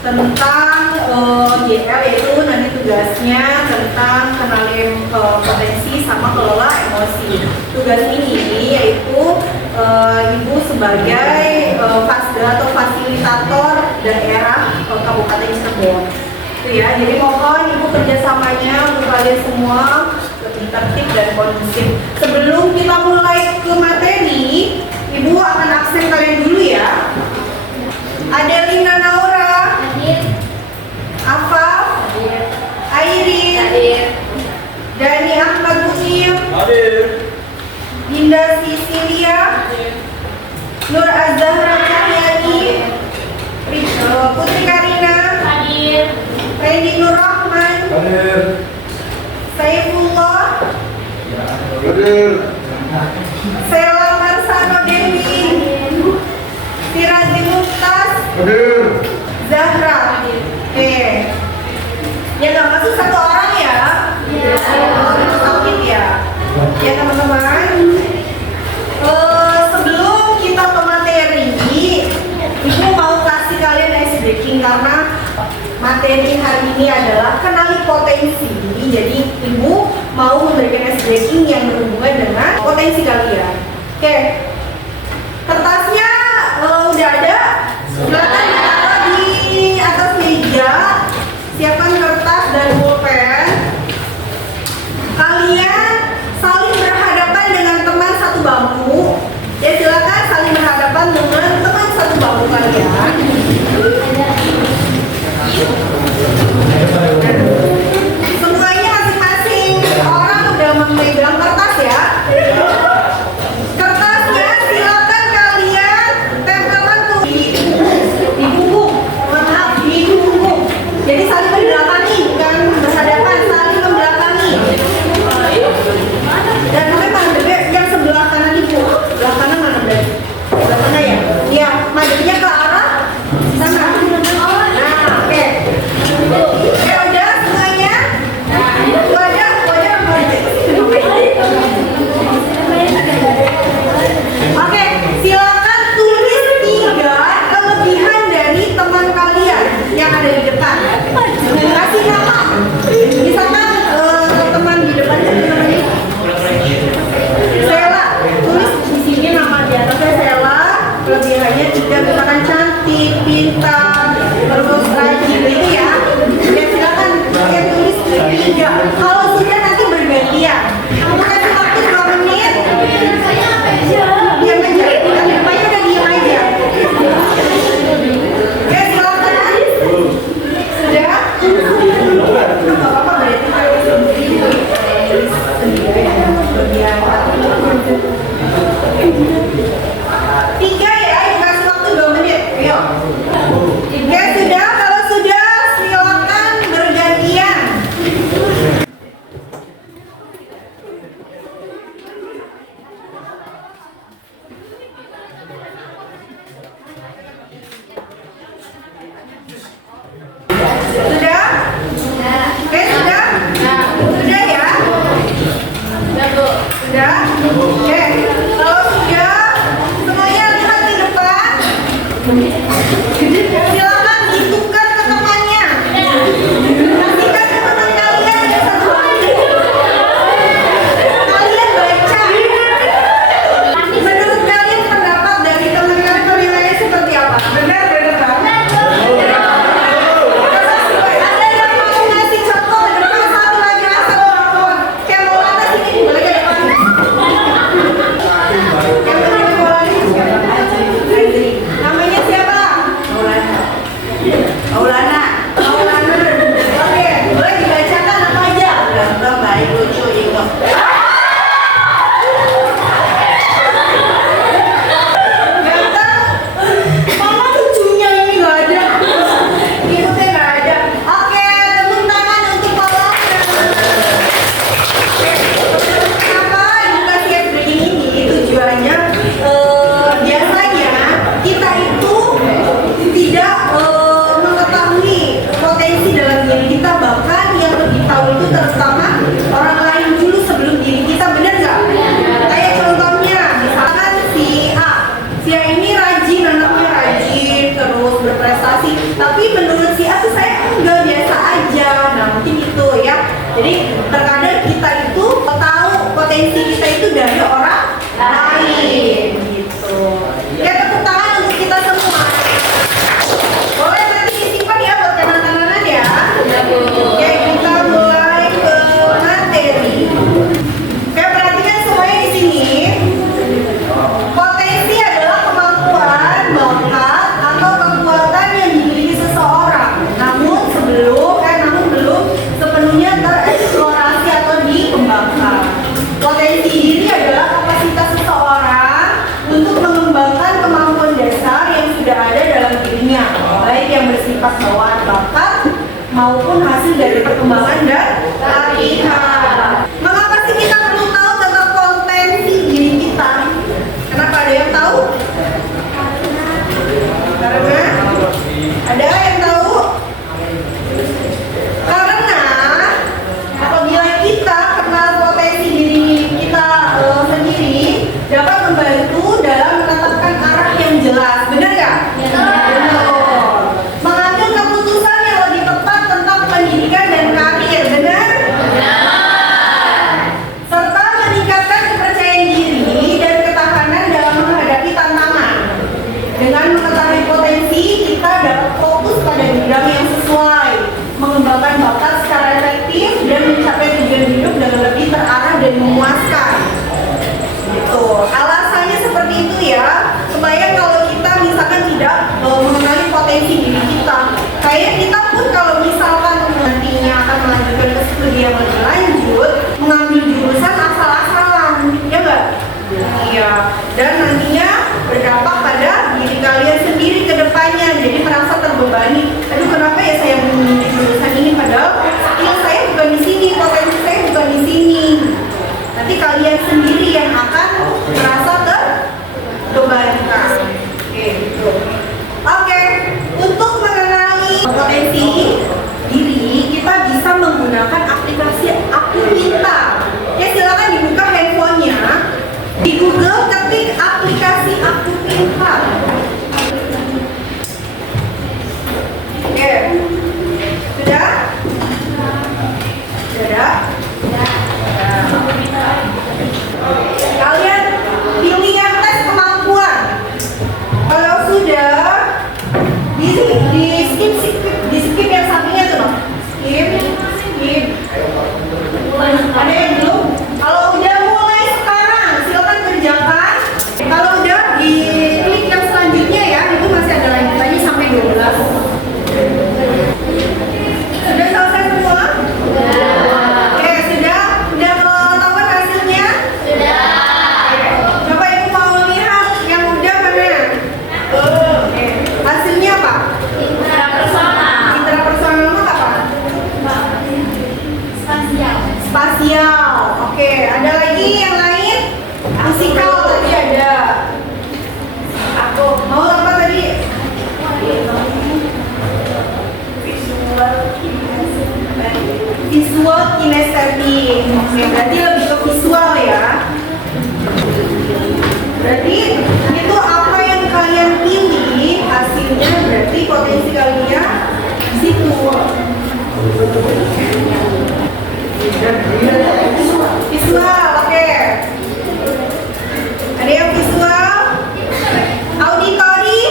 tentang YL, yaitu nanti tugasnya tentang kenalin potensi sama kelola emosi. Tugas ini yaitu Ibu sebagai fasda atau fasilitator daerah Kabupaten Cirebon. Itu ya, jadi mohon Ibu kerjasamanya untuk kalian semua lebih tertib dan kondusif. Sebelum kita mulai ke materi, Ibu akan absen kalian dulu ya. Adelina Naura, Afaf, Airin, Dani Ahmad Mukim, Dinda Sisilia, Nur Azahra Cahyani, Putri Karina, Randy Nur Rahman, Saifullah, Sela Marsano Dewi, Sirazi Muktas, Zahra. Oke. Ya nggak masuk satu orang ya? Sakit ya? Ya teman-teman. Sebelum kita ke materi, Ibu mau kasih kalian ice breaking karena materi hari ini adalah kenali potensi. Jadi Ibu mau memberikan ice breaking yang berhubungan dengan potensi kalian. Oke. Kertasnya udah ada? Silakan ditaruh di atas meja. Siapkan kertas dan pulpen. Kalian saling berhadapan dengan teman satu bangku. Ya silakan saling berhadapan dengan teman satu bangku kalian. Semuanya masing-masing orang udah memegang kertas ya. Kertasnya silakan kalian tempelkan tuh di punggung. Maaf, di punggung. Jadi saling membelakangi, bukan berhadapan, saling membelakangi. Dan sampai madepnya yang sebelah kanan itu. Sebelah kanan mana berarti? Sebelah kanan ya? Iya, madepnya ke arah sana. Nah, oke. Oke, udah semuanya? Wajah. Oke, silakan tulis 3 kelebihan dari teman kalian yang ada di depan. Kasih nama. Misalkan teman di depan namanya Sela. Tulis di sini nama di atasnya Sela. Kelebihannya 3, misalkan cantik, pintar, terus rajin gitu ya. Ya silakan kalian tulis 3. Kalau sudah nanti bergantian. Kamu kasih waktu 2 menit. Diam aja. Depannya udah diam aja. Ya silakan. Sudah? Nggak apa-apa berarti tiga ya, kasih waktu 2 menit. Ayo. Ya sudah, kalau sudah silakan bergantian. Sudah? Oke, sudah? Sudah ya? Sudah? Oke, kalau sudah semuanya lihat di depan. Silakan ditukar ke temannya. Kasihkan ke teman kalian yang satu lagi. Kalian baca. Menurut kalian pendapat dari teman kalian penilaiannya seperti apa? Benar kan? Ada yang mau ngasih contoh depan satu lagi asal orang kayak mau atas ini boleh ke depan. Yang namanya siapa? bersifat bawaan bakat maupun hasil dari perkembangan dan latihan. Mengapa sih kita perlu tahu tentang potensi diri kita? Kenapa, ada yang tahu? Karena ada yang tahu? Karena apabila kita kenal potensi diri kita sendiri, dapat membantu dalam menetapkan arah yang jelas. Benar nggak? Benar. Mengambil keputusan yang lebih tepat tentang pendidikan dan karir. Benar? Serta meningkatkan kepercayaan diri dan ketahanan dalam menghadapi tantangan. Dengan mengetahui potensi, kita dapat fokus pada bidang yang sesuai, mengembangkan bakat secara efektif, dan mencapai tujuan hidup dengan lebih terarah dan memuaskan. Gitu. Alasannya seperti itu ya, supaya kalau kita misalkan tidak mengenali potensi diri kita, kayak kita pun kalau misalkan nantinya akan melanjutkan ke studi yang lebih lanjut, mengambil jurusan asal-asalan, ya enggak? Iya. Dan nantinya berdampak pada diri kalian sendiri ke depannya, jadi merasa terbebani. Aduh, kenapa ya saya memilih jurusan ini padahal skill saya bukan di sini, potensi saya bukan di sini. Nanti kalian sendiri yang akan merasa terbebankan. Oke, gitu. Oke, untuk mengenali potensi diri, kita bisa menggunakan aplikasi Aku Pintar. Ya, silakan dibuka handphonenya. Di Google ketik aplikasi Aku Pintar. Oke. Sudah? Sudah? Kalian pilih yang tes kemampuan. Kalau sudah, di skip yang sampingnya tuh, no? Skip. Ada yang belum? Kalau udah mulai sekarang, silakan kerjakan. Kalau udah, di klik yang selanjutnya ya, itu masih ada lanjutannya sampai 12. Sudah selesai semua? Oke, sudah ketahuan hasilnya? Sudah. Coba ibu mau lihat yang udah mana? Oke. Hasilnya apa? Indra personal apa? Spasial. Oke, ada lagi yang lain? Musikal tadi ada. Aku mau apa tadi? Visual kinestetik. Oke, berarti lebih ke visual ya. Berarti itu apa yang kalian pilih, hasilnya berarti potensi kalian di situ. Visual, oke. Ada yang visual? Auditori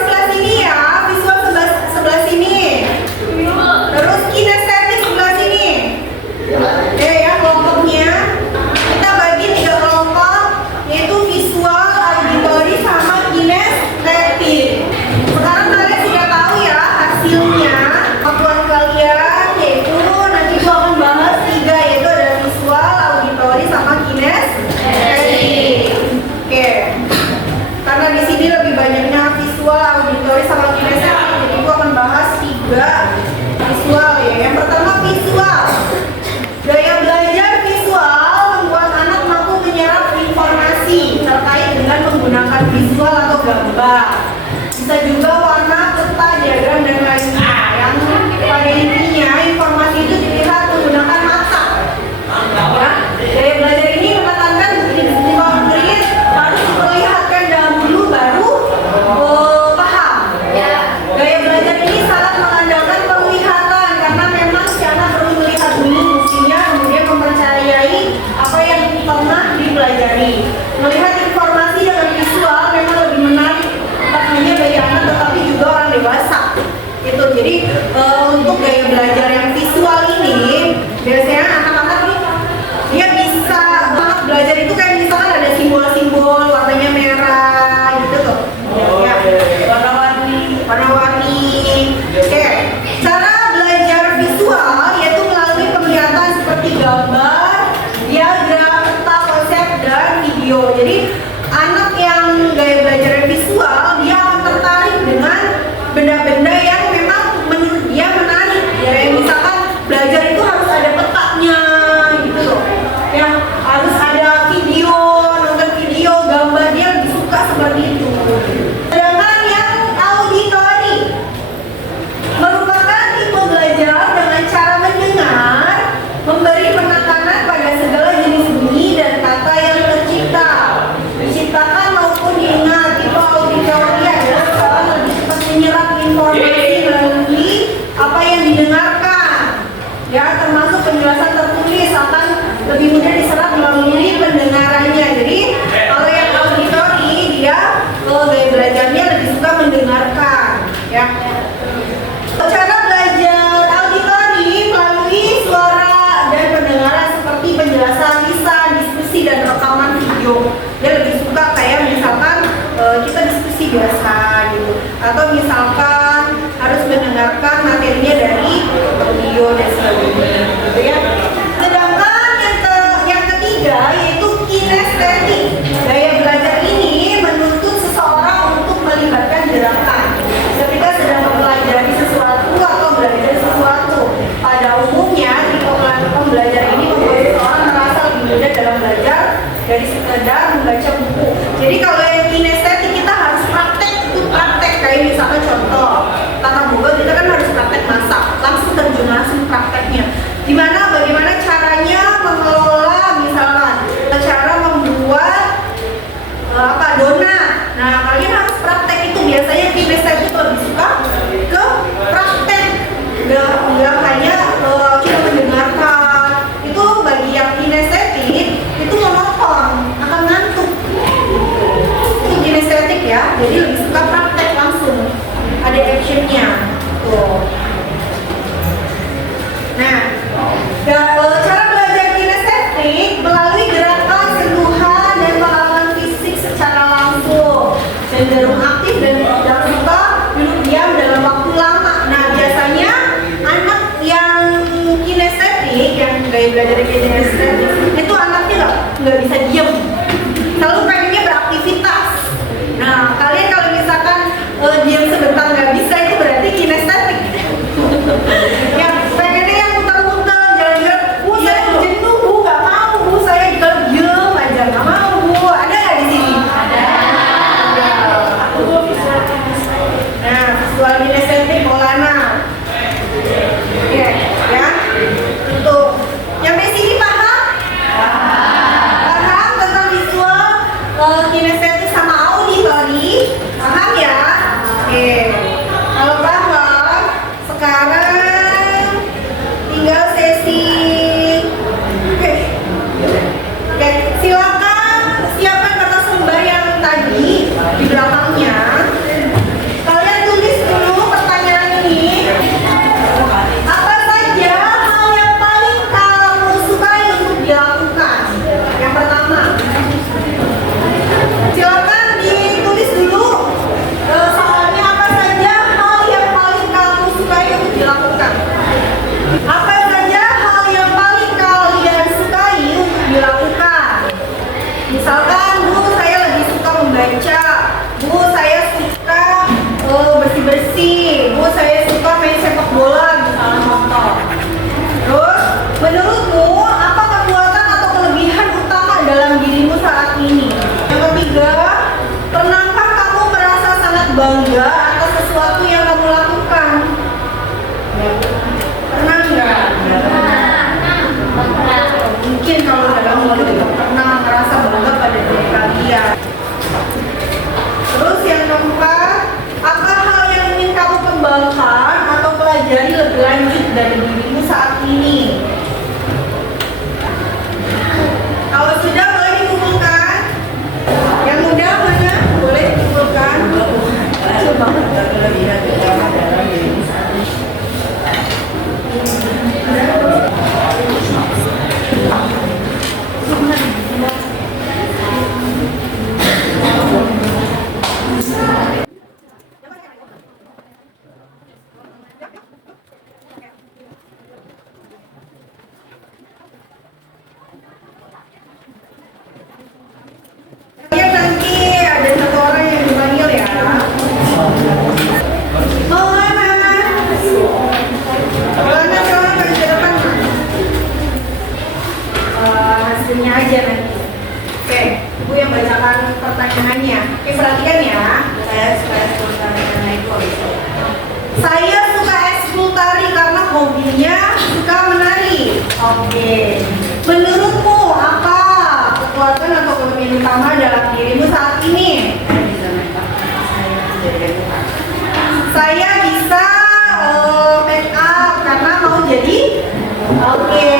sebelah sini ya, visual sebelah sini. Terus kinestetik sebelah sini. Oke ya, kelompoknya kita bagi 3 kelompok, yaitu visual, auditori, sama kinestetik. Sekarang kalian sudah tahu ya hasilnya. Kemampuan kalian yaitu nanti gua akan bahas 3, yaitu ada visual, auditori, sama kinestetik. Oke. Karena di sini lebih banyaknya visual, auditori, sama kinestetik, jadi gua akan bahas 3 visual ya. Yang pertama visual. Gaya belajar visual membuat anak mampu menyerap informasi terkait dengan menggunakan visual atau gambar. Bisa juga warna, peta, diagram, dan lainnya. Yang pada intinya informasi itu dilihat menggunakan mata. Ya. Gaya belajar ini menekankan bukti-bukti konkret harus diperlihatkan dahulu baru paham. Gaya belajar ini sangat mengandalkan penglihatan karena memang si anak perlu melihat dulu buktinya, kemudian mempercayai apa yang pernah dipelajari. Melihat informasi dengan visual memang lebih menarik, bukan hanya bagi anak tetapi juga orang dewasa. Itu jadi untuk gaya belajar yang visual ini biasanya anak-anak nih dia bisa belajar itu kayak misalkan ada simbol-simbol warnanya merah gitu tuh. Ya, warna-warni. Oke. Cara belajar visual yaitu melalui penglihatan seperti gambar, diagram, peta, konsep, dan video. Jadi anak yang gaya belajar visual dia akan tertarik dengan benda dialog. Dia lebih suka kayak misalkan kita diskusi biasa gitu, atau misalkan harus mendengarkan materinya dari audio dan sebagainya gitu ya. Sedangkan yang ketiga yaitu kinestetik. Gaya belajar ini menuntut seseorang untuk melibatkan gerakan ketika sedang mempelajari sesuatu atau belajar sesuatu. Pada umumnya, tipe pembelajar ini membuat seseorang merasa lebih mudah dalam belajar dari sekedar membaca buku. Jadi kalau yang kinestetik kita harus praktek, itu praktek. Kayak misalnya contoh, tata boga kita kan harus praktek masak, langsung terjun langsung prakteknya. Bagaimana caranya mengelola misalkan cara membuat donat. Nah, kalian harus praktek itu. Biasanya kinestetik lebih suka ke praktek. Nggak hanya kita mendengarkan. Itu bagi yang kinestetik itu monoton, akan ngantuk. Itu kinestetik ya. Jadi lebih suka praktek langsung. Ada actionnya. Tuh. Nah, cara belajar kinestetik melalui gerakan, sentuhan, dan pengalaman fisik secara langsung. Cenderung aktif dan tidak suka duduk diam dalam waktu lama. Nah, biasanya anak yang kinestetik, yang gaya belajar kinestetik, itu anaknya nggak bisa diam. Selalu pengennya beraktivitas. Nah, kalian kalau misalkan diam sebentar nggak bisa, itu berarti kinestetik. Yang pengennya yang muter-muter, jalan-jalan, Bu, saya jenuh, Bu, nggak mau, Bu, saya diam aja, nggak mau, Bu. Ada nggak di sini? Ada. Nah, visual kinestetik Maulana. Oke, ya. Untuk sampai sini paham? Paham tentang visual kinestetik sama auditori? Paham ya? Oke. Kalau paham, sekarang tinggal sesi. Oke, silakan siapkan kertas lembar yang tadi di belakangnya. Kalian tulis dulu pertanyaan ini. Apa saja hal yang paling kamu sukai untuk dilakukan? Yang pertama, silakan ditulis dulu soalnya, apa saja hal yang paling kamu sukai untuk dilakukan. Apa saja hal yang paling kalian sukai untuk dilakukan? Misalkan, Bu, saya lebih suka membaca. Bu, saya suka bersih-bersih. Bu, saya suka main sepak bola, misalnya contoh. Terus, menurutmu apa kekuatan atau kelebihan utama dalam dirimu saat ini? Yang ketiga, pernahkah kamu merasa sangat bangga atas sesuatu yang kamu lakukan? Pernah nggak? Mungkin kalau dalam mulut juga pernah merasa bangga pada diri kalian. Terus yang keempat, apa hal yang ingin kamu kembangkan atau pelajari lebih lanjut dari dirimu saat ini? Kalau sudah, boleh dikumpulkan. Yang muda mana? Boleh dikumpulkan. Coba. Kalian nanti ada satu orang yang dipanggil ya. Maulana coba ke depan. Hasilnya aja nanti. Oke, Ibu yang bacakan pertanyaannya. Oke, perhatikan ya. Saya suka ekskul tari karena hobinya suka menari. Oke. Menurutmu apa kekuatan atau kelebihan utama dalam dirimu saat ini? Saya bisa make up karena mau jadi. Oke.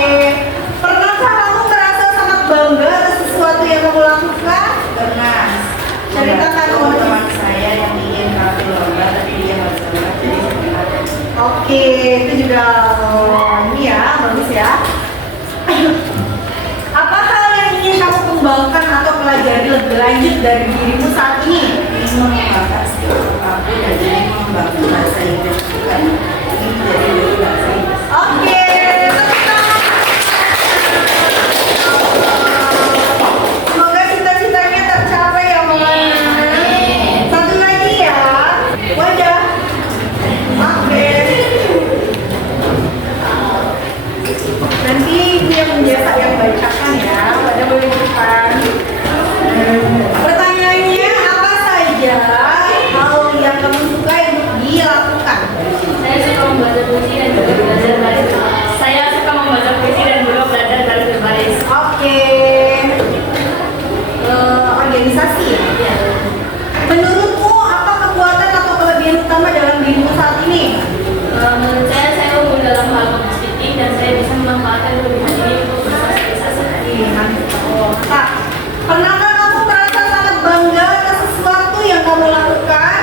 Pernahkah kamu merasa sangat bangga atas sesuatu yang kamu lakukan? Pernah. Ceritakan teman saya yang ingin tampil lomba tapi dia nggak bisa banget jadi. Oke, itu juga ini ya, bagus ya. Apa hal yang ingin kamu kembangkan atau pelajari lebih lanjut dari dirimu saat ini? Mengembangkan skill aku dan jadi mengembangkan bahasa Inggris juga. Ini menjadi guru bahasa Inggris. Oke, semoga cita-citanya tercapai ya Mas. Satu lagi ya, wajah. Oke. Nanti ibu yang biasa yang bacakan ya, pada boleh depan. Pertanyaannya apa saja hal yang kamu suka untuk dilakukan? Saya suka membaca puisi dan juga belajar baris. Saya suka membaca puisi dan juga belajar baris berbaris. Oke. Organisasi ya? Ya. Menurutmu apa kekuatan atau kelebihan utama dalam dirimu saat ini? Menurut saya unggul dalam hal public speaking dan saya bisa memanfaatkan kelebihan ini untuk bersosialisasi. Mantap. Pernahkah kamu merasa sangat bangga atas sesuatu yang kamu lakukan?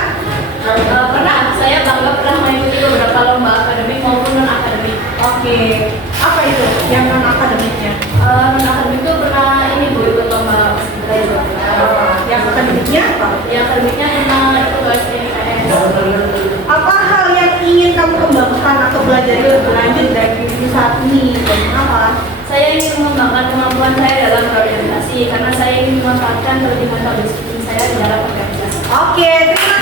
Pernah, saya bangga pernah mengikuti beberapa lomba akademik maupun non akademik. Oke. Apa itu yang non akademiknya? Non akademik itu pernah ini bu ikut lomba belajar. Yang akademiknya apa? Yang akademiknya tentang itu SNKS. Apa hal yang ingin kamu kembangkan atau pelajari lebih lanjut dari dirimu saat ini? Dan apa? Saya ingin mengembangkan kemampuan saya dalam berorganisasi karena saya ingin memanfaatkan kelebihan public speaking saya di dalam organisasi. Oke, terima